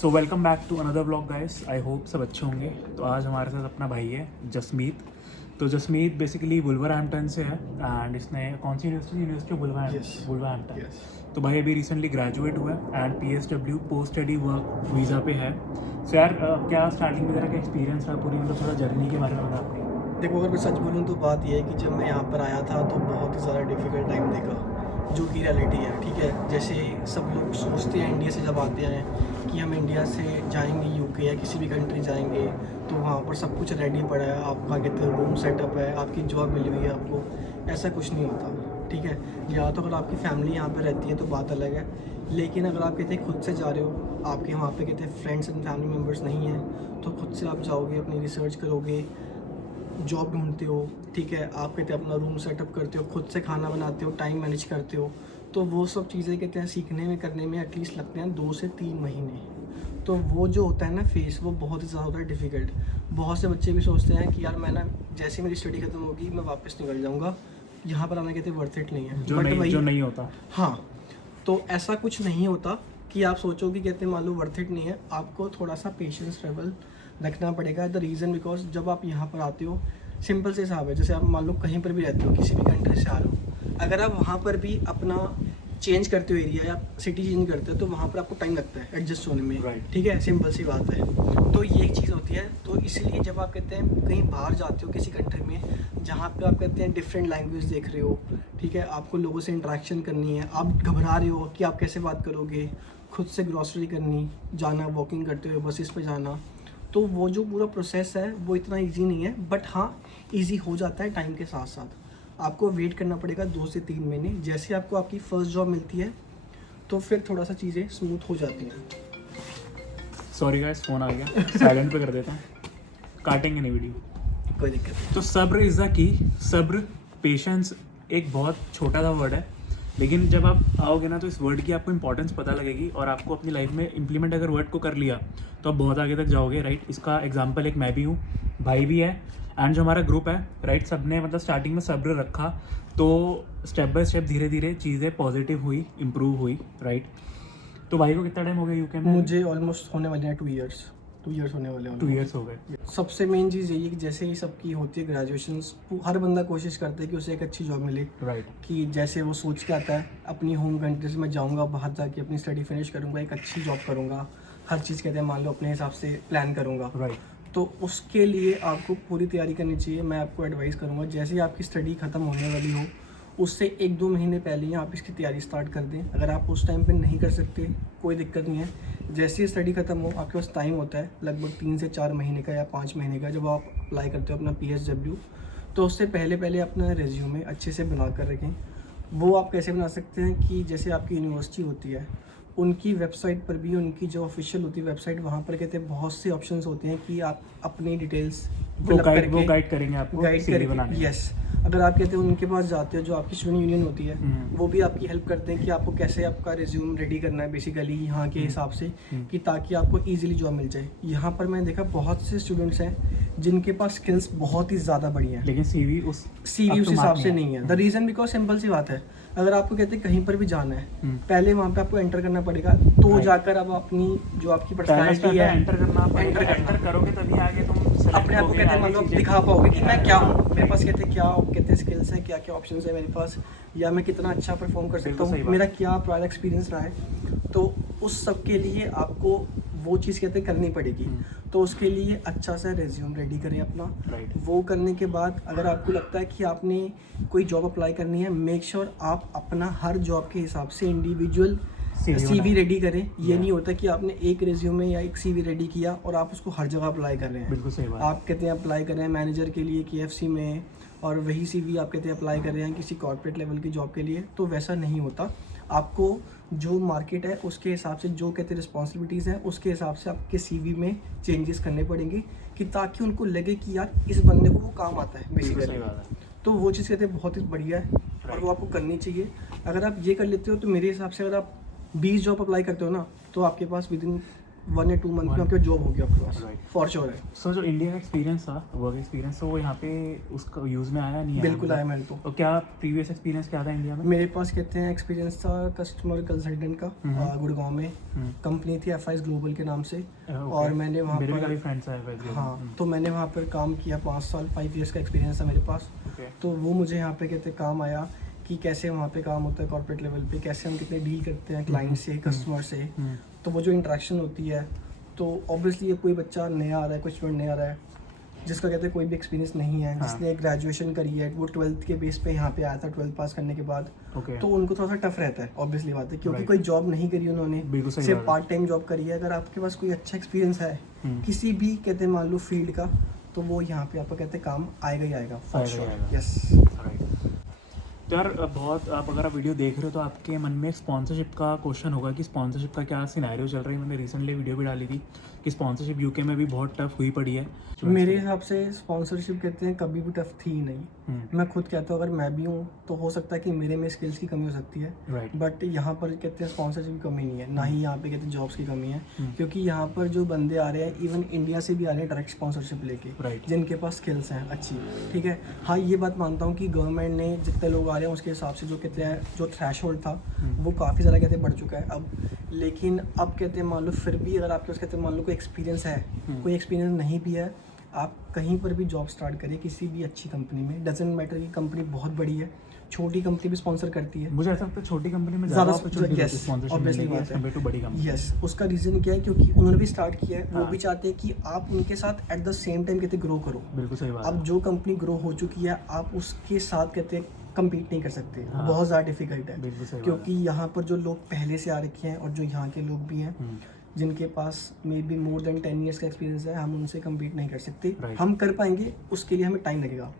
So welcome back to another vlog guys. I hope सब अच्छे होंगे। तो आज हमारे साथ अपना भाई है जसमीत। तो जसमीत बेसिकली वुल्वरहैम्पटन से है एंड इसने कौन सी यूनिवर्सिटी वुल्वरहैम्पटन। तो भाई अभी रिसेंटली ग्रेजुएट हुआ है and PSW post study work visa पे है। सो यार क्या स्टार्टिंग वगैरह का एक्सपीरियंस रहा पूरी, मतलब थोड़ा जर्नी के बारे में बता अपनी। देखो, अगर मैं सच बोलूँ तो बात यह है कि जब मैं यहाँ पर आया था तो बहुत ही ज़्यादा डिफ़िकल्ट टाइम देखा, जो कि रियलिटी है। ठीक है, जैसे सब लोग सोचते हैं इंडिया से जब आते हैं कि हम इंडिया से जाएंगे UK या किसी भी कंट्री जाएंगे तो वहाँ पर सब कुछ रेडी पड़ा है, आपका कहते हैं रूम सेटअप है, आपकी जॉब मिली हुई है आपको। ऐसा कुछ नहीं होता। ठीक है, या तो अगर आपकी फैमिली यहाँ पर रहती है तो बात अलग है, लेकिन अगर आप कहते हैं खुद से जा रहे हो, आपके वहाँ पे कहते हैं फ्रेंड्स एंड फैमिली मेम्बर्स नहीं हैं, तो खुद से आप जाओगे, अपनी रिसर्च करोगे, जॉब ढूंढते हो। ठीक है, आप कहते हैं अपना रूम सेटअप करते हो, खुद से खाना बनाते हो, टाइम मैनेज करते हो। तो वो सब चीज़ें कहते हैं सीखने में करने में एटलीस्ट लगते हैं 2 से 3 महीने। तो वो जो होता है ना फेस, वो बहुत ही ज़्यादा होता है डिफ़िकल्ट। बहुत से बच्चे भी सोचते हैं कि यार मैं ना जैसे मेरी स्टडी खत्म होगी मैं वापस निकल जाऊँगा, यहाँ पर आना कहते हैं वर्थ इट नहीं है। जो नहीं होता। हाँ, तो ऐसा कुछ नहीं होता कि आप सोचो कि कहते हैं मान लो वर्थ इट नहीं है। आपको थोड़ा सा पेशेंस लेवल रखना पड़ेगा। द रीज़न बिकॉज जब आप यहाँ पर आते हो, सिंपल से हिसाब है, जैसे आप मान लो कहीं पर भी रहते हो, किसी भी कंट्री से आ रहे हो, अगर आप वहाँ पर भी अपना चेंज करते हो एरिया या सिटी चेंज करते हो तो वहाँ पर आपको टाइम लगता है एडजस्ट होने में। Right. ठीक है, सिंपल सी बात है। तो ये एक चीज़ होती है। तो इसीलिए जब आप कहते हैं कहीं बाहर जाते हो किसी कंट्री में जहाँ पे आप कहते हैं डिफरेंट लैंग्वेज देख रहे हो, ठीक है, आपको लोगों से इंटरेक्शन करनी है, आप घबरा रहे हो कि आप कैसे बात करोगे, खुद से ग्रॉसरी करनी, जाना, वॉकिंग करते हुए बसेस पे जाना, तो वो जो पूरा प्रोसेस है वो इतना इजी नहीं है। बट हाँ, इजी हो जाता है टाइम के साथ साथ। आपको वेट करना पड़ेगा 2 से 3 महीने। जैसे आपको आपकी फ़र्स्ट जॉब मिलती है तो फिर थोड़ा सा चीज़ें स्मूथ हो जाती हैं। सॉरी गाइस, फ़ोन आ गया, साइलेंट पे कर देता हूँ, काटेंगे नहीं वीडियो, कोई दिक्कत नहीं। तो सब्र इज़ द की। सब्र, पेशेंस एक बहुत छोटा सा वर्ड है, लेकिन जब आप आओगे ना तो इस वर्ड की आपको इंपॉर्टेंस पता लगेगी और आपको अपनी लाइफ में इंप्लीमेंट अगर वर्ड को कर लिया तो आप बहुत आगे तक जाओगे। राइट, इसका एग्जांपल एक मैं भी हूँ, भाई भी है एंड जो हमारा ग्रुप है, राइट, सब ने मतलब स्टार्टिंग में सब्र रखा तो स्टेप बाय स्टेप धीरे धीरे चीज़ें पॉजिटिव हुई, इम्प्रूव हुई। राइट, तो भाई को कितना टाइम हो गया UK में? मुझे ऑलमोस्ट होने वाले हैं 2 ईयर्स होने वाले हैं। 2 ईयर्स हो गए। सबसे मेन चीज़ यही है कि जैसे ही सबकी होती है ग्रेजुएशन, हर बंदा कोशिश करता है कि उसे एक अच्छी जॉब मिले। राइट, कि जैसे वो सोच के आता है अपनी होम कंट्री से मैं जाऊंगा, बाहर जाके अपनी स्टडी फिनिश करूंगा, एक अच्छी जॉब करूंगा, हर चीज़ कहते हैं मान लो अपने हिसाब से प्लान करूंगा। राइट, तो उसके लिए आपको पूरी तैयारी करनी चाहिए। मैं आपको एडवाइस करूंगा जैसे ही आपकी स्टडी ख़त्म होने वाली हो उससे 1-2 महीने पहले ही आप इसकी तैयारी स्टार्ट कर दें। अगर आप उस टाइम पे नहीं कर सकते कोई दिक्कत नहीं है। जैसे ही स्टडी ख़त्म हो आपके पास टाइम होता है लगभग 3 से 4 महीने का या 5 महीने का, जब आप अप्लाई करते हो अपना PSW, तो उससे पहले अपना रेज्यूमे अच्छे से बना कर रखें। वो आप कैसे बना सकते हैं कि जैसे आपकी यूनिवर्सिटी होती है उनकी वेबसाइट पर भी, उनकी जो ऑफिशियल होती है वेबसाइट, वहाँ पर कहते हैं बहुत से ऑप्शंस होते हैं कि आप अपनी डिटेल्स वो गाइड करेंगे आपको CV बनाने में। यस, अगर आप कहते हैं उनके पास जाते हो, जो आपकी स्टूडेंट यूनियन होती है वो भी आपकी हेल्प करते हैं कि आपको कैसे आपका रिज्यूम रेडी करना है बेसिकली यहाँ के हिसाब से, कि ताकि आपको इजीली जॉब मिल जाए। यहाँ पर मैंने देखा बहुत से स्टूडेंट्स हैं जिनके पास स्किल्स बहुत ही ज़्यादा बढ़िया हैं, लेकिन CV उस हिसाब से नहीं है। द रीज़न बिकॉज सिंपल सी बात है, अगर आपको कहते हैं कहीं पर भी जाना है पहले वहाँ पे आपको एंटर करना पड़ेगा, तो जाकर अब अपनी जो आपकी पर्सनैलिटी है एंटर करोगे तभी आगे तुम अपने आप को कहते हैं मतलब दिखा पाओगे कि मैं क्या हूँ, मेरे पास कहते हैं स्किल्स हैं, क्या क्या ऑप्शंस है मेरे पास, या मैं कितना अच्छा परफॉर्म कर सकता हूँ, मेरा क्या प्रायर एक्सपीरियंस रहा है। तो उस सब के लिए आपको वो चीज़ कहते हैं करनी पड़ेगी। तो उसके लिए अच्छा सा रेज्यूम रेडी करें अपना। वो करने के बाद अगर आपको लगता है कि आपने कोई जॉब अप्लाई करनी है, मेक श्योर आप अपना हर जॉब के हिसाब से इंडिविजुअल CV रेडी करें। ये नहीं होता कि आपने एक रेज्यूमे या एक CV रेडी किया और आप उसको हर जगह अप्लाई कर रहे हैं। बिल्कुल सही बात। आप कहते हैं अप्लाई कर रहे हैं मैनेजर के लिए KFC में, और वही CV आप कहते हैं अप्लाई कर रहे हैं किसी कॉर्पोरेट लेवल की जॉब के लिए, तो वैसा नहीं होता। आपको जो मार्केट है उसके हिसाब से, जो कहते हैं रिस्पॉन्सिबिलिटीज़ हैं उसके हिसाब से आपके CV में चेंजेस करने पड़ेंगे, कि ताकि उनको लगे कि यार इस बंदे को वो काम आता है बेसिकली। तो वो चीज़ कहते हैं बहुत ही बढ़िया है और वो आपको करनी चाहिए। अगर आप ये कर लेते हो तो मेरे हिसाब से अगर आप 20 जॉब अप्लाई करते हो ना, तो आपके पास विदिन 1 या 2 मंथ में आपका जॉब हो गया आपके पास, Right. फॉर श्योर है। सो जो इंडिया का एक्सपीरियंस था, वर्क एक्सपीरियंस, तो वो यहाँ पे उसका यूज़ में आया नहीं आया? बिल्कुल आया मेरे को। तो क्या प्रीवियस एक्सपीरियंस क्या था इंडिया में? मेरे पास कहते हैं एक्सपीरियंस था कस्टमर कंसल्टेंट का, गुड़गांव में कंपनी थी FIS ग्लोबल के नाम से। और मैंने वहाँ मेरे भी पर, काफ़ी फ्रेंड्स हैं। हाँ, तो मैंने वहाँ पर काम किया 5 साल, 5 ईयर्स का एक्सपीरियंस था मेरे पास। तो वो मुझे यहाँ पे कहते काम आया कि कैसे वहाँ पे काम होता है कॉर्पोरेट लेवल पे, कैसे हम कितने डील करते हैं क्लाइंट से, कस्टमर से। तो वो जो इंटरेक्शन होती है, तो ऑब्वियसली ये कोई बच्चा नया आ रहा है, कोई स्टूडेंट नया आ रहा है जिसका कहते हैं कोई भी एक्सपीरियंस नहीं है, जिसने ग्रेजुएशन करी है, वो 12th के बेस पे यहाँ पे आया था 12th पास करने के बाद। तो उनको थोड़ा सा टफ रहता है, ऑब्वियसली बात है, क्योंकि कोई जॉब नहीं करी उन्होंने, सिर्फ पार्ट टाइम जॉब करी है। अगर आपके पास कोई अच्छा एक्सपीरियंस है किसी भी कहते हैं मान लो फील्ड का, तो वो यहाँ पे आपको कहते हैं काम आएगा ही आएगा, फॉर श्योर। यस। तो यार बहुत, आप अगर आप वीडियो देख रहे हो तो आपके मन में स्पॉन्सरशिप का क्वेश्चन होगा कि स्पॉन्सरशिप का क्या सिनेरियो चल रहा है। मैंने रिसेंटली वीडियो भी डाली थी कि स्पॉन्सरशिप यूके में भी बहुत टफ हुई पड़ी है। मेरे हिसाब से स्पॉन्सरशिप कहते हैं कभी भी टफ थी ही नहीं। मैं खुद कहता हूँ अगर मैं भी हूँ तो हो सकता है कि मेरे में स्किल्स की कमी हो सकती है, बट यहाँ पर कहते हैं स्पॉन्सरशिप की कमी नहीं है, ना ही यहाँ पे कहते हैं जॉब्स की कमी है, क्योंकि यहाँ पर जो बंदे आ रहे हैं इवन इंडिया से भी आ रहे हैं डायरेक्ट स्पॉन्सरशिप लेके, जिनके पास स्किल्स हैं अच्छी, ठीक है। हाँ, ये बात मानता हूँ कि गवर्नमेंट ने जितने लोग आ रहे हैं उसके हिसाब से जो कहते हैं जो थ्रेशहोल्ड था वो काफ़ी ज़्यादा कहते हैं बढ़ चुका है अब। लेकिन अब कहते हैं मान लो फिर भी अगर आपके पास कहते हैं मान लो कोई एक्सपीरियंस है, कोई एक्सपीरियंस नहीं भी है, आप कहीं पर भी जॉब स्टार्ट करिए किसी भी अच्छी कंपनी में, डजेंट मैटर की कंपनी बहुत बड़ी है, छोटी कंपनी भी स्पॉन्सर करती है। मुझे ऐसा लगता है छोटी कंपनी में ज़्यादा बड़ी कंपनी। यस, उसका रीज़न क्या है, क्योंकि उन्होंने भी स्टार्ट किया है, वो भी चाहते हैं कि आप उनके साथ एट द सेम टाइम कहते ग्रो करो। बिल्कुल सही बात। अब जो कंपनी ग्रो हो चुकी है आप उसके साथ कहते हैं कम्पीट नहीं कर सकते, बहुत ज़्यादा डिफिकल्ट है, क्योंकि यहाँ पर जो लोग पहले से आ रखे हैं और जो यहाँ के लोग भी हैं जिनके पास maybe more than 10 years का एक्सपीरियंस है, हम उनसे कम्पीट नहीं कर सकते। हम कर पाएंगे, उसके लिए हमें टाइम लगेगा,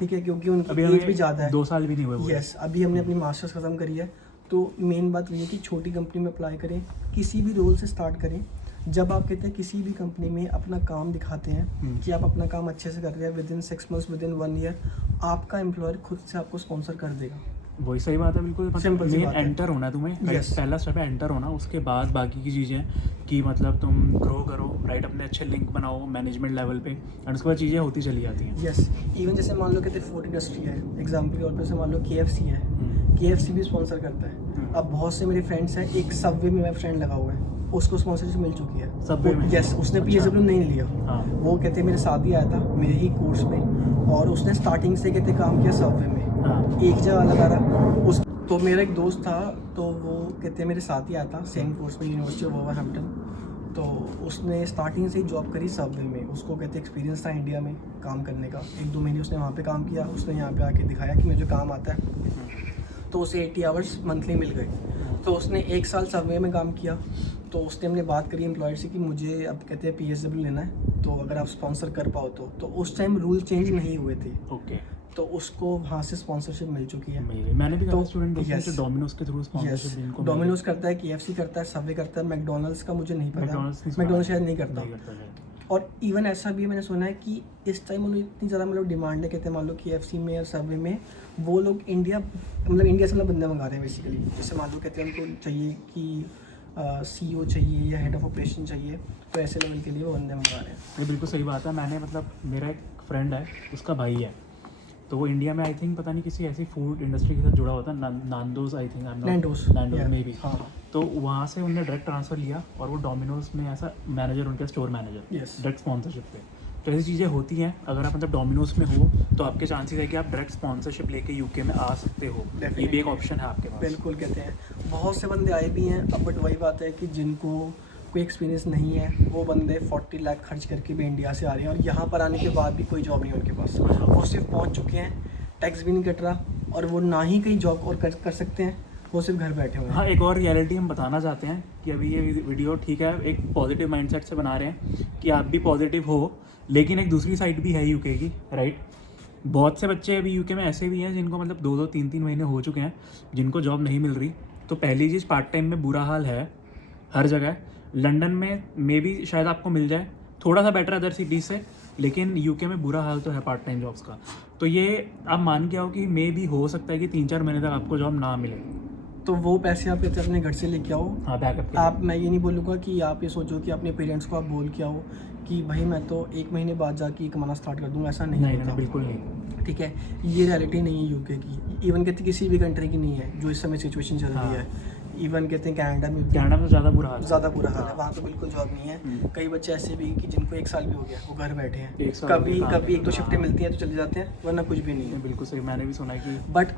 ठीक है, क्योंकि उनकी एज भी ज़्यादा है। 2 साल भी नहीं हुए। यस, अभी हमने अपनी मास्टर्स खत्म करी है, तो मेन बात ये है कि छोटी कंपनी में अप्लाई करें, किसी भी रोल से स्टार्ट करें। जब आप कहते हैं किसी भी कंपनी में अपना काम दिखाते हैं कि आप अपना काम अच्छे से कर रहे हैं, विदिन 6 मंथ्स, विदिन 1 ईयर, आपका एम्प्लॉयर खुद से आपको स्पॉन्सर कर देगा। वही सही बात है, बिल्कुल सिंपल सी बात है। एंटर होना है तुम्हें, Yes. पहला स्टेप है एंटर होना, उसके बाद बाकी की चीज़ें कि मतलब तुम ग्रो करो, राइट, अपने अच्छे लिंक बनाओ मैनेजमेंट लेवल पे, और उसके बाद चीज़ें होती चली जाती हैं। यस, इवन जैसे मान लो कहते फूड इंडस्ट्री है, एग्जाम्पल के तौर पर जैसे मान लो KFC है, KFC भी स्पॉन्सर करता है। अब बहुत से मेरे फ्रेंड्स हैं, एक सबवे में मेरा फ्रेंड लगा हुआ है, उसको स्पॉन्सरशिप मिल चुकी है सबवे में। यस, उसने PSW नहीं लिया, वो कहते मेरे साथ ही आया था मेरे ही कोर्स में, और उसने स्टार्टिंग से कहते काम किया सबवे में, एक जगह लगा रहा उस। तो मेरा एक दोस्त था, तो वो कहते मेरे साथ ही आया था सेम कोर्स में, यूनिवर्सिटी ऑफ वुलवरहैम्पटन। तो उसने स्टार्टिंग से ही जॉब करी सबवे में, उसको कहते एक्सपीरियंस था इंडिया में काम करने का, 1-2 महीने उसने वहाँ पे काम किया, उसने यहाँ पे आके दिखाया कि मुझे काम आता है, तो उसे 80 आवर्स मंथली मिल गए। तो उसने 1 साल सबवे में काम किया, तो उसने हमने बात करी एम्प्लॉयर से कि मुझे अब कहते हैं PSW लेना है, तो अगर आप स्पॉन्सर कर पाओ तो उस टाइम रूल चेंज नहीं हुए थे, तो उसको वहाँ से स्पॉन्सरशिप मिल चुकी है। मैंने भी तो स्टूडेंट देखे हैं डोमिनोज के थ्रू स्पॉन्सरशिप इनको। डोमिनोज करता है, KFC करता है, सबवे करता है, मैकडॉनल्ड्स का मुझे नहीं पता, मैकडॉनल्ड्स शायद नहीं करता। और इवन ऐसा भी मैंने सुना है कि इस टाइम उन्हें इतनी ज़्यादा मतलब डिमांड है, कहते हैं मान लो KFC में और सबवे में, वो लोग इंडिया से मतलब बंदे मंगा रहे हैं बेसिकली। जैसे मान लो कहते हैं उनको चाहिए कि CEO चाहिए या हेड ऑफ ऑपरेशन चाहिए, तो ऐसे लेवल के लिए वो बंदे मंगा रहे हैं। ये बिल्कुल सही बात है। मैंने मतलब मेरा एक फ्रेंड है, उसका भाई है, तो वो इंडिया में आई थिंक पता नहीं किसी ऐसी फूड इंडस्ट्री के साथ जुड़ा होता है, Nando's I think, Nando's maybe. तो वहाँ से उन्होंने डायरेक्ट ट्रांसफ़र लिया और वो डोमिनोज में ऐसा मैनेजर, उनका स्टोर मैनेजर, डायरेक्ट स्पॉन्सरशिप पे। तो ऐसी चीज़ें होती हैं, अगर आप मतलब डोमिनोज में हो तो आपके चांसेस है कि आप डायरेक्ट स्पॉन्सरशिप लेके यूके में आ सकते हो, ये भी एक ऑप्शन है आपके पास। बिल्कुल, कहते हैं बहुत से बंदे आए भी हैं अब, बट वही बात है कि जिनको कोई एक्सपीरियंस नहीं है, वो बंदे 40 लाख खर्च करके भी इंडिया से आ रहे हैं, और यहाँ पर आने के बाद भी कोई जॉब नहीं है उनके पास, वो सिर्फ पहुँच चुके हैं, टैक्स भी नहीं कट रहा, और वो ना ही कहीं जॉब और कर सकते हैं, वो सिर्फ घर बैठे हुए हैं। हाँ, एक और रियलिटी हम बताना चाहते हैं कि अभी ये वीडियो ठीक है, एक पॉजिटिव माइंडसेट से बना रहे हैं कि आप भी पॉजिटिव हो, लेकिन एक दूसरी साइड भी है यूके की, राइट। बहुत से बच्चे अभी यूके में ऐसे भी हैं जिनको मतलब 2-2, 3-3 महीने हो चुके हैं जिनको जॉब नहीं मिल रही। तो पहली चीज़, पार्ट टाइम में बुरा हाल है हर जगह। लंदन में मे बी शायद आपको मिल जाए, थोड़ा सा बेटर अदर सिटीज़ से, लेकिन यूके में बुरा हाल तो है पार्ट टाइम जॉब्स का। तो ये आप मान के आओ कि मे भी हो सकता है कि 3-4 महीने तक आपको जॉब ना मिले। तो वो पैसे आप कहते हैं अपने घर से लेके आओ। हाँ बैकअप आप, मैं ये नहीं बोलूँगा कि आप ये सोचो कि अपने पेरेंट्स को आप बोल के आओ कि भाई मैं तो 1 महीने बाद जाके कमाना स्टार्ट कर दूँगा, ऐसा नहीं नहीं होता। नहीं बिल्कुल नहीं। ठीक है, ये रियलिटी नहीं है यूके की, इवन कहते किसी भी कंट्री की नहीं है जो इस समय सिचुएशन चल रही हाँ। है। इवन कहते हैं कनाडा में कनाडा में तो ज़्यादा बुरा हाल है। ज़्यादा बुरा हाल है, वहाँ तो बिल्कुल जॉब नहीं है। हम्म। कई बच्चे ऐसे भी कि जिनको 1 साल भी हो गया, वो घर बैठे हैं, एक साल हो कभी गया, कभी 1-2 हाँ। शिफ्टें मिलती हैं तो चले जाते हैं, वरना कुछ भी नहीं है। नहीं, बिल्कुल सही, मैंने भी सुना है कि बट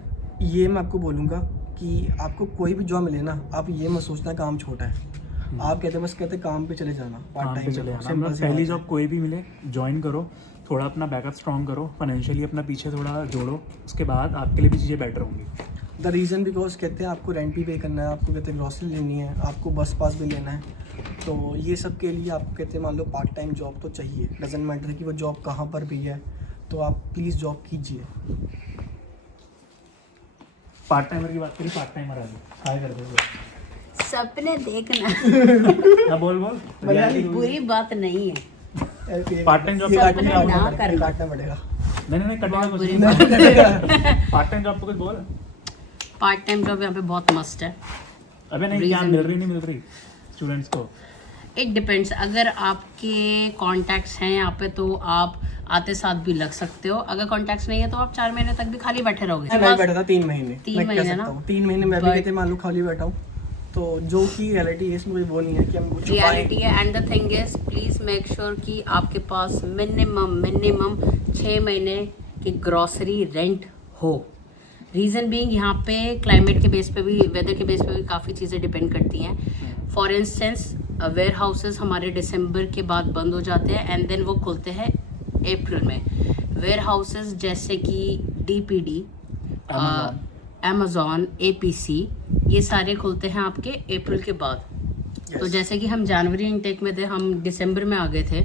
ये मैं आपको बोलूँगा कि आपको कोई भी जॉब मिले ना, आप ये मत सोचना काम छोटा है। आप कहते बस कहते काम पे चले जाना, पार्ट काम पे टाइम चले जाना। सिंपल मतलब सी पहली बात है। जॉब कोई भी मिले ज्वाइन करो, थोड़ा अपना बैकअप स्ट्रॉन्ग करो, फाइनेंशियली अपना पीछे थोड़ा जोड़ो, उसके बाद आपके लिए भी चीज़ें बेटर होंगी। द रीज़न बिकॉज कहते हैं आपको रेंट भी पे करना है, आपको कहते हैं ग्रॉसरी लेनी है, आपको बस पास भी लेना है, तो ये सब के लिए आपको कहते हैं मान लो पार्ट टाइम जॉब तो चाहिए। डजेंट मैटर कि वो जॉब कहाँ पर भी है, तो आप प्लीज़ जॉब कीजिए। पार्ट टाइमर की बात करी, पार्ट टाइमर आ गई, हाय कर दो। सपने देखना हाँ बोल बोल। बुरी बात नहीं है। पार्ट टाइम जॉब ये सपने काटना ना पड़ेगा, करना। काटना पड़ेगा। नहीं नहीं कटना बहुत कुछ बुरी नहीं। पार्ट टाइम जॉब तो कुछ बोल। पार्ट टाइम जॉब यहाँ पे बहुत मस्त है। अबे नहीं, क्या Reason- मिल रही नहीं मिल रही स्टूडेंट्स को? इट डिपेंड्स, अगर आपके कॉन्टैक्ट्स हैं यहाँ पे तो आप आते साथ भी लग सकते हो, अगर कॉन्टैक्ट्स नहीं है तो आप 4 महीने तक भी खाली बैठे रहोगे। मैं बैठा था 3 महीने, 3 मैं कह महीने सकता ना? हूँ 3 महीने मैं भी But- कहते मान लो खाली बैठा हूँ, तो जो कि रियलिटी है इसमें कोई वो नहीं है कि हम वो छुपाएं। रियलिटी है। And the thing is please make sure कि आपके पास मिनिमम 6 महीने की ग्रॉसरी रेंट हो। रीज़न बीइंग यहाँ पे क्लाइमेट के बेस पे भी, वेदर के बेस पे भी काफ़ी चीज़ें डिपेंड करती हैं। फॉर इंस्टेंस वेयर हाउसेज हमारे दिसंबर के बाद बंद हो जाते हैं एंड देन वो खुलते हैं अप्रैल में। वेयर हाउसेज जैसे कि DPD, Amazon। अमेजोन, APC, ये सारे खुलते हैं आपके अप्रैल के बाद। तो Yes. जैसे कि हम जनवरी इनटेक में थे, हम दिसंबर में आ गए थे,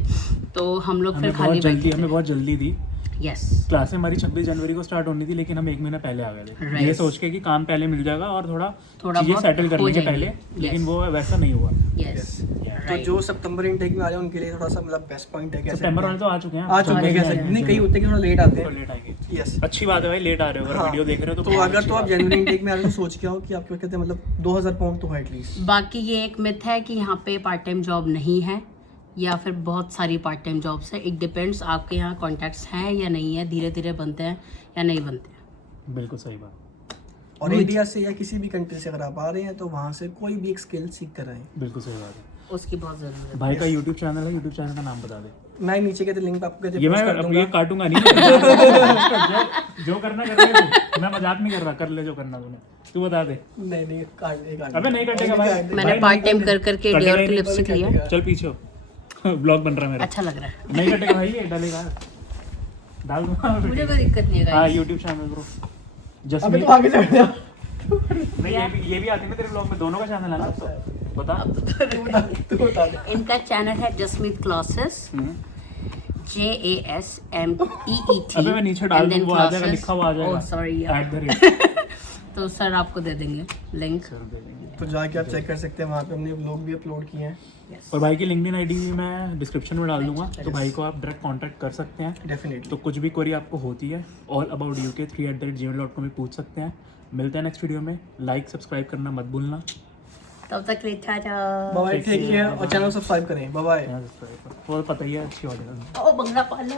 तो हम लोग फिर हमें खाली बहुत जल्दी, बैठे हमें बहुत जल्दी दी। यस। क्लासें हमारी 26 जनवरी को स्टार्ट होनी थी, लेकिन हम 1 महीना पहले आ गए थे, Right. ये सोच के कि काम पहले मिल जाएगा और थोड़ा चीज़ें बहुत सेटल कर हो लेंगे जाएंगी। पहले, लेकिन Yes. वो वैसा नहीं हुआ। यस। तो जो सितंबर इनटेक में आ रहे हैं उनके लिए थोड़ा सा मतलब बेस्ट पॉइंट है। कैसे सितंबर वाले तो आ चुके हैं, आ चुके हैं, कह सकते हैं। नहीं, कई होते हैं कि थोड़ा लेट आते तो हैं। लेट आएंगे। यस, अच्छी बात है भाई, लेट आ रहे हो, अगर हाँ। वीडियो देख रहे हो तो बहुत अगर अच्छी तो आप बात है। जनवरी इनटेक में आ रहे हो तो सोच के आओ कि आप क्या कहते हैं मतलब 2000 पाउंड तो है एटलीस्ट। बाकी ये एक मिथ है कि यहाँ पे पार्ट टाइम जॉब नहीं है, या फिर बहुत सारी पार्ट टाइम जॉब्स है। इट डिपेंड्स आपके यहाँ कॉन्टैक्ट्स हैं या नहीं है, धीरे धीरे बनते हैं या नहीं बनते हैं। बिल्कुल सही बात, और इंडिया से या किसी भी कंट्री से अगर आप आ रहे हैं तो वहाँ से कोई भी एक स्किल सीख कर आए। बिल्कुल सही बात है। उसकी बहुत ज़रूरत है। भाई का यूट्यूब चैनल है, यूट्यूब चैनल का नाम बता दे। मैं नीचे कहते लिंक आपको कहते ये मैं post कर अब दूंगा। ये काटूंगा नहीं। जो करना कर ले तू, मैं मजाक नहीं कर रहा, कर ले जो करना तूने, तू बता दे। नहीं नहीं काट अबे नहीं कटेगा भाई। मैंने भाई पार्ट टाइम कर करके कटेगा डेयर ही क्लिप नहीं, सीख लिया। चल पीछे हो। ब्लॉग बन रहा है मेरा। अच्छा लग रहा है, नहीं कटेगा भाई, ये डालेगा, डाल दूंगा। मुझे कोई दिक्कत नहीं है हाँ guys। यूट्यूब चैनल ब्रो, अबे जसमीत। तो आगे चढ़ जा। नहीं ये भी आती है ना तेरे ब्लॉग में, दोनों का चैनल है ना, तो बता। तू बता दे। इनका चैनल है जसमीत क्लासेस, JASMEET। अबे मैं नीचे डाल दूँ, वो आ जाएगा, लिखा हुआ आ जाएगा। सॉरी @ तो सर आपको दे देंगे लिंक। तो जाके आप चेक कर सकते हैं, वहाँ पे हमने व्लॉग भी अपलोड किए हैं। और भाई की लिंक्डइन आईडी भी मैं डिस्क्रिप्शन में डाल दूंगा, तो भाई को आप डायरेक्ट कांटेक्ट कर सकते हैं। डेफिनेटली। तो कुछ भी क्वेरी आपको होती है allaboutuk3@gmail.com में पूछ सकते हैं। मिलते हैं नेक्स्ट वीडियो में, लाइक सब्सक्राइब करना मत भूलना। तब तक के लिए टाटा। बाय, टेक केयर और चैनल सब्सक्राइब करें। Bye bye. वो पता ही है, अच्छी ऑडियंस। ओ बंगला पालो।